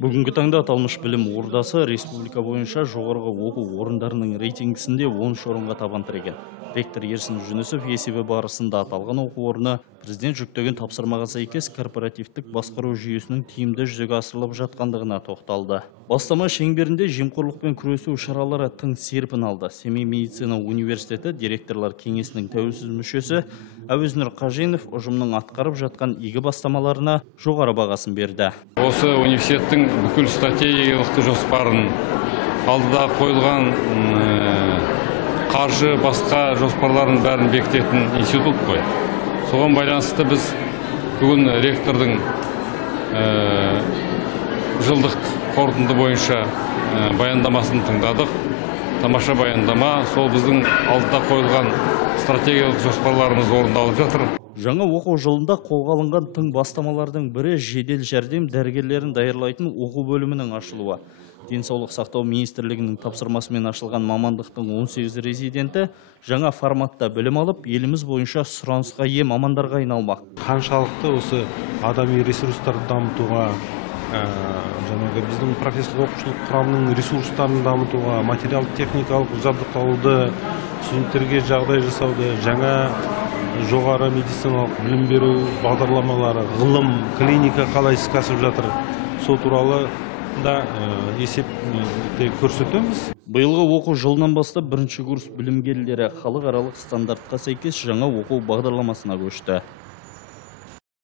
Бүгінгі таңда аталмыш білім ордасы республика бойынша жоғарғы оқу орындарының рейтингісінде 10 орынға табан тіреген. Ректор Ерсін Жүнісов есебі барысында аталған оқу орны президент жүктеген тапсырмаға сәйкес корпоративтік басқару жүйесінің тиімді жүзеге асырылып жатқандығына тоқталды. Бастама шеңберінде жемқорлықпен күресу шаралары тың серпін алды. Семей медицина университеті директорлар кеңесінің тәуелсіз мүшесі Әуезнұр Қаженов ұжымның атқарып жатқан игі бастамаларына жоғары бағасын берді. Осы университеттің бүкіл стратегиялық жоспарын, алдыда қойылған қаржы басқа жоспарларын бәрін бекітетін институт қой. Соған байланысты біз бүгін ректордың жылдық қорытынды бойынша баяндамасын тыңдадық. Тамаша баяндама, сол біздің алдыда қойылған стратегиялық жоспарларымыз орындалып жатыр. Жаңа оқу жылында қолға алынған тың бастамалардың бірі жедел жәрдем дәрігерлерін даярлайтын оқу бөлімінің ашылуы. Денсаулық сақтау министрлігінің тапсырмасымен ашылған мамандықтың 18 резиденті жаңа форматта білім алып, еліміз бойынша сұранысқа ие мамандарға айналмақ. Қаншалықты осы адами ресурстарды дамытуға, жаңағы біздің профессорлық оқушылық құрамының ресурстарын дамытуға, материал-техникалық жабдықталуды, студенттерге жағдай жасауды, жаңа жоғары медициналық білім беру бағдарламалары, ғылым, клиника қалай іске асып жатыр, сол туралы да есепте көрсетеміз. Биылғы оқу жылынан бастап бірінші курс білімгерлері халықаралық стандартқа сәйкес жаңа оқу бағдарламасына көшті.